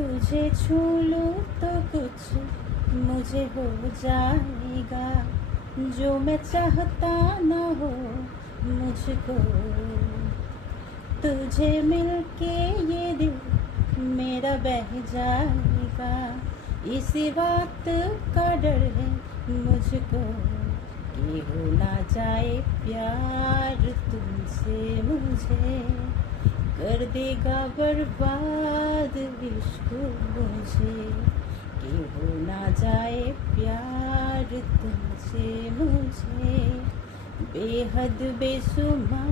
तुझे छू लूं तो कुछ मुझे हो जाएगा, जो मैं चाहता न हो मुझको। तुझे मिलके ये दिल मेरा बह जाएगा, इसी बात का डर है मुझको कि हो ना जाए प्यार तुमसे मुझे, कर देगा बर्बाद इश्क मुझे, कि हो ना जाए प्यार तुमसे मुझे, बेहद बेसुमार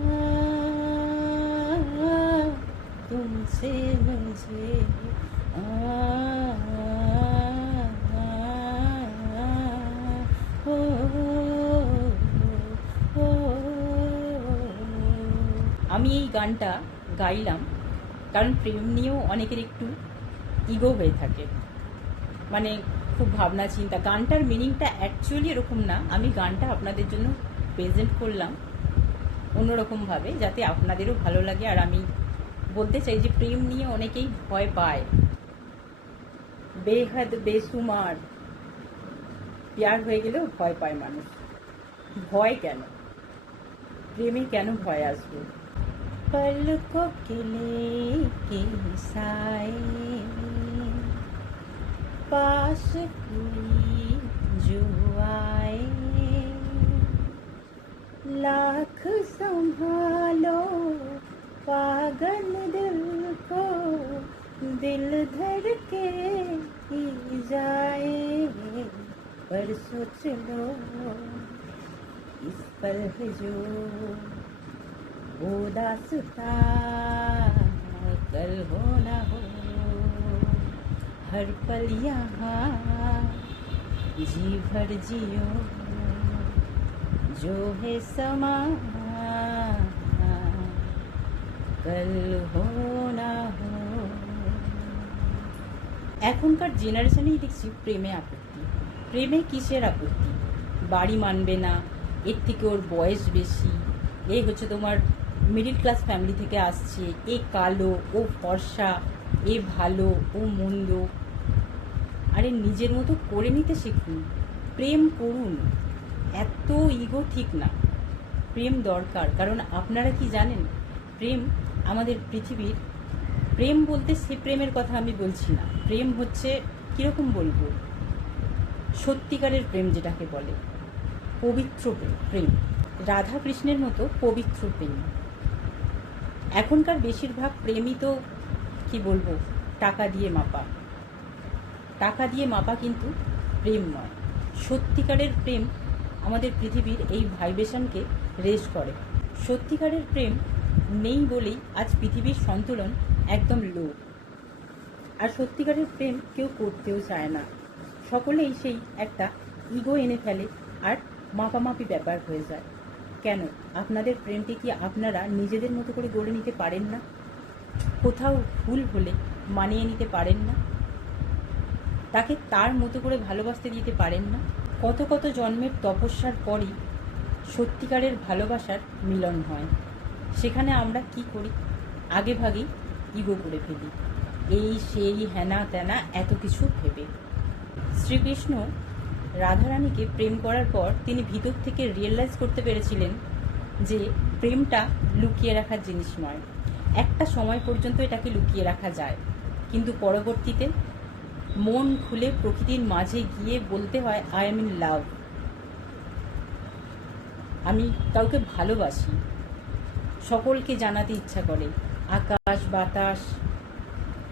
तुमसे मुझे। আমি এই গানটা গাইলাম কারণ প্রেম নিয়েও অনেকের একটু ইগো হয়ে থাকে, মানে খুব ভাবনা চিন্তা। গানটার মিনিংটা অ্যাকচুয়ালি এরকম না, আমি গানটা আপনাদের জন্য প্রেজেন্ট করলাম অন্যরকমভাবে যাতে আপনাদেরও ভালো লাগে। আর আমি বলতে চাই যে প্রেম নিয়ে অনেকেই ভয় পায়, বেহদ বেসুমার প্যার হয়ে গেলেও ভয় পায় মানুষ। ভয় কেন? প্রেমে কেন ভয় আসবে? पलकों के लेके साए पास कोई जो आए, लाख संभालो पागल दिल को, दिल धर के ही जाए, पर सोच लो इस पल है जो वो दास्ता कल हो ना हो, हर पल यहाँ जी भर जियो, जो है समा कल हो ना हो। এখনকার জেনারেশনেই দেখছি প্রেমে আপত্তি। প্রেমে কিসের আপত্তি? বাড়ি মানবে না, এর থেকে ওর বয়স বেশি, এ হচ্ছে তোমার মিডিল ক্লাস ফ্যামিলি থেকে আসছে, এ কালো, ও ফর্সা, এ ভালো, ও মন্দ। আরে নিজের মতো করে নিতে শিখুন, প্রেম করুন। এত ইগো ঠিক না, প্রেম দরকার। কারণ আপনারা কি জানেন, প্রেম আমাদের পৃথিবীর, প্রেম বলতে সে প্রেমের কথা আমি বলছি না। প্রেম হচ্ছে কীরকম বলবো, সত্যিকারের প্রেম যেটাকে বলে, পবিত্র প্রেম, রাধা কৃষ্ণের মতো পবিত্র প্রেম। এখনকার বেশিরভাগ প্রেমই তো কি বলবো, টাকা দিয়ে মাপা। টাকা দিয়ে মাপা কিন্তু প্রেম নয়। সত্যিকারের প্রেম আমাদের পৃথিবীর এই ভাইব্রেশনকে রেজ করে। সত্যিকারের প্রেম নেই বলেই আজ পৃথিবীর সন্তুলন একদম লো। আর সত্যিকারের প্রেম কেউ করতেও চায় না, সকলেই সেই একটা ইগো এনে ফেলে আর মাপামাপি ব্যাপার হয়ে যায়। কেন? আপনাদের প্রেমটি কি আপনারা নিজেদের মতো করে গড়ে নিতে পারেন না? কোথাও ভুল হলে মানিয়ে নিতে পারেন না? তাকে তার মতো করে ভালোবাসতে দিতে পারেন না? কত কত জন্মের তপস্যার পরই সত্যিকারের ভালোবাসার মিলন হয়। সেখানে আমরা কি করি? আগে ভাগেই ইগো করে ফেলি, এই সেই হেনা তেনা এত কিছু ভেবে। শ্রীকৃষ্ণ রাধারানীকে প্রেম করার পর তিনি ভিতর থেকে রিয়েলাইজ করতে পেরেছিলেন যে প্রেমটা লুকিয়ে রাখার জিনিস নয়। একটা সময় পর্যন্ত এটাকে লুকিয়ে রাখা যায়, কিন্তু পরবর্তীতে মন খুলে প্রকৃতির মাঝে গিয়ে বলতে হয় আই এম ইন লাভ, আমি কাউকে ভালোবাসি। সকলকে জানাতে ইচ্ছা করে, আকাশ বাতাস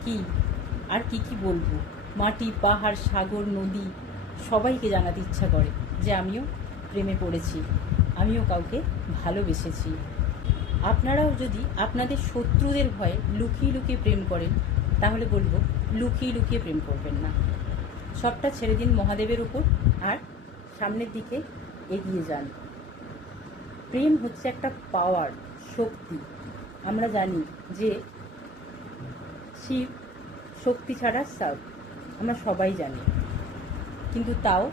কি আর কি কি বলবো, মাটি পাহাড় সাগর নদী সবাইকে জানাতে ইচ্ছা করে যে আমিও প্রেমে পড়েছি, আমিও কাউকে ভালোবেসেছি। আপনারাও যদি আপনাদের শত্রুদের ভয়ে লুকিয়ে লুকিয়ে প্রেম করেন, তাহলে বলবো লুকিয়ে লুকিয়ে প্রেম করবেন না, সবটা ছেড়ে দিন মহাদেবের উপর আর সামনের দিকে এগিয়ে যান। প্রেম হচ্ছে একটা পাওয়ার, শক্তি। আমরা জানি যে শিব শক্তি ছাড়া সাব, আমরা সবাই জানি, কিন্তু তাও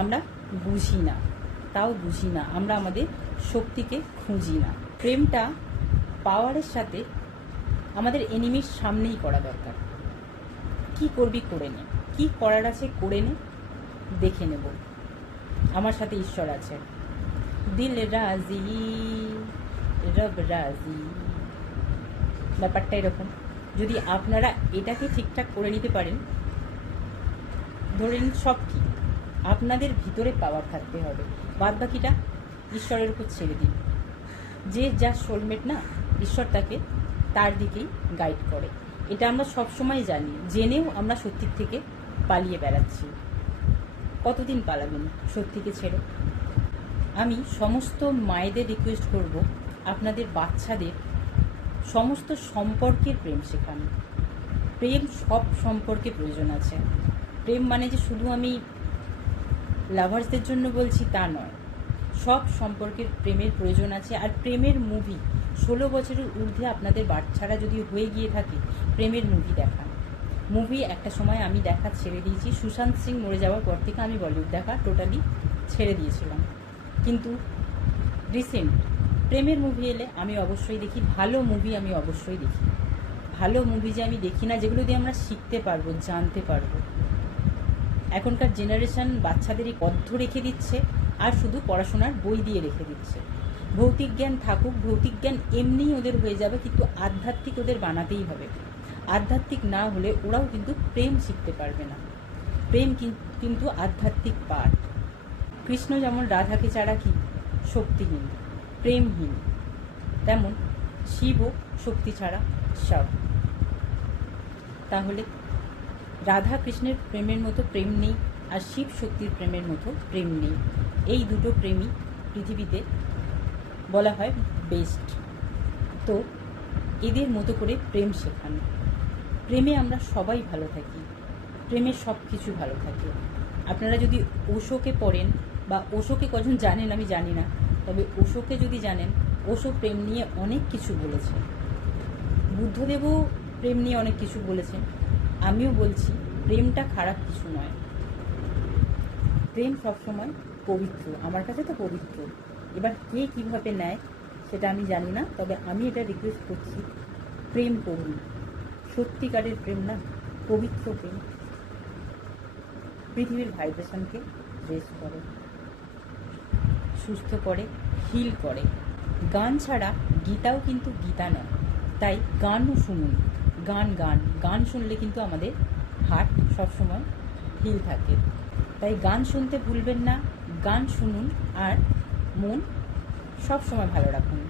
আমরা বুঝি না, আমরা আমাদের শক্তিকে খুঁজি না। প্রেমটা পাওয়ারের সাথে আমাদের এনিমির সামনেই করা দরকার। কি কি করবি করে নে, কি করার আছে করে নে, দেখে নেব, আমার সাথে ঈশ্বর আছে। দিল রাজি রব রাজি, ব্যাপারটা এরকম। যদি আপনারা এটাকে ঠিকঠাক করে নিতে পারেন, ধরে নিন সব কি আপনাদের ভিতরে পাওয়ার থাকতে হবে, বাদ বাকিটা ঈশ্বরের উপর ছেড়ে দিন। যে যা সোলমেট না, ঈশ্বর তাকে তার দিকেই গাইড করে, এটা আমরা সব সময় জানি, জেনেও আমরা সত্যির থেকে পালিয়ে বেড়াচ্ছি। কতদিন পালাবেন সত্যিকে ছেড়ে? আমি সমস্ত মায়েদের রিকোয়েস্ট করব, আপনাদের বাচ্চাদের সমস্ত সম্পর্কের প্রেম শেখান। প্রেম সব সম্পর্কে প্রয়োজন আছে। প্রেম মানে যে শুধু আমি লাভার্সদের জন্য বলছি তা নয়, সব সম্পর্কের প্রেমের প্রয়োজন আছে। আর প্রেমের মুভি 16 বছরের ঊর্ধ্বে আপনাদের বাচ্চারা যদি হয়ে গিয়ে থাকে, প্রেমের মুভি দেখান। মুভি একটা সময় আমি দেখা ছেড়ে দিয়েছি, সুশান্ত সিং মরে যাওয়ার পর থেকে আমি বলিউড দেখা টোটালি ছেড়ে দিয়েছিলাম। কিন্তু রিসেন্ট প্রেমের মুভি এলে আমি অবশ্যই দেখি, ভালো মুভি আমি অবশ্যই দেখি। ভালো মুভি যে আমি দেখি না, যেগুলো দিয়ে আমরা শিখতে পারবো, জানতে পারবো। এখনকার জেনারেশন বাচ্চাদেরই বদ্ধ রেখে দিচ্ছে, আর শুধু পড়াশোনার বই দিয়ে রেখে দিচ্ছে। ভৌতিক জ্ঞান থাকুক, ভৌতিক জ্ঞান এমনিই ওদের হয়ে যাবে, কিন্তু আধ্যাত্মিক ওদের বানাতেই হবে। আধ্যাত্মিক না হলে ওরাও কিন্তু প্রেম শিখতে পারবে না। প্রেম কিন্তু আধ্যাত্মিক পাঠ। কৃষ্ণ যেমন রাধাকে ছাড়া কি শক্তিহীন, প্রেমহীন, তেমন শিবও শক্তি ছাড়া সব। তাহলে রাধা কৃষ্ণের প্রেমের মতো প্রেম নেই, আর শিব শক্তির প্রেমের মতো প্রেম নেই। এই দুটো প্রেমই পৃথিবীতে বলা হয় বেস্ট। তো এদের মতো করে প্রেম শেখান। প্রেমে আমরা সবাই ভালো থাকি, প্রেমে সব কিছু ভালো থাকে। আপনারা যদি ওশোকে পড়েন, বা ওশোকে কজন জানেন আমি জানি না, তবে ওশোকে যদি জানেন, ওশো প্রেম নিয়ে অনেক কিছু বলেছে। বুদ্ধদেবও প্রেম নিয়ে অনেক কিছু বলেছেন। আমিও বলছি প্রেমটা খারাপ কিছু নয়, প্রেম সবসময় পবিত্র। আমার কাছে তো পবিত্র। এবার কে কীভাবে নেয় সেটা আমি জানি না, তবে আমি এটা রিকোয়েস্ট করছি, প্রেম করুন। সত্যিকারের প্রেম না, পবিত্র প্রেম পৃথিবীর ভাইব্রেশনকে রেস করে, সুস্থ করে, হিল করে। গান ছাড়া গীতাও কিন্তু গীতা নয়, তাই গানও শুনুন। গান গান গান শুনলে কিন্তু আমাদের হার্ট সবসময় হিল থাকে। তাই গান শুনতে ভুলবেন না, গান শুনুন, আর মন সবসময় ভালো রাখুন।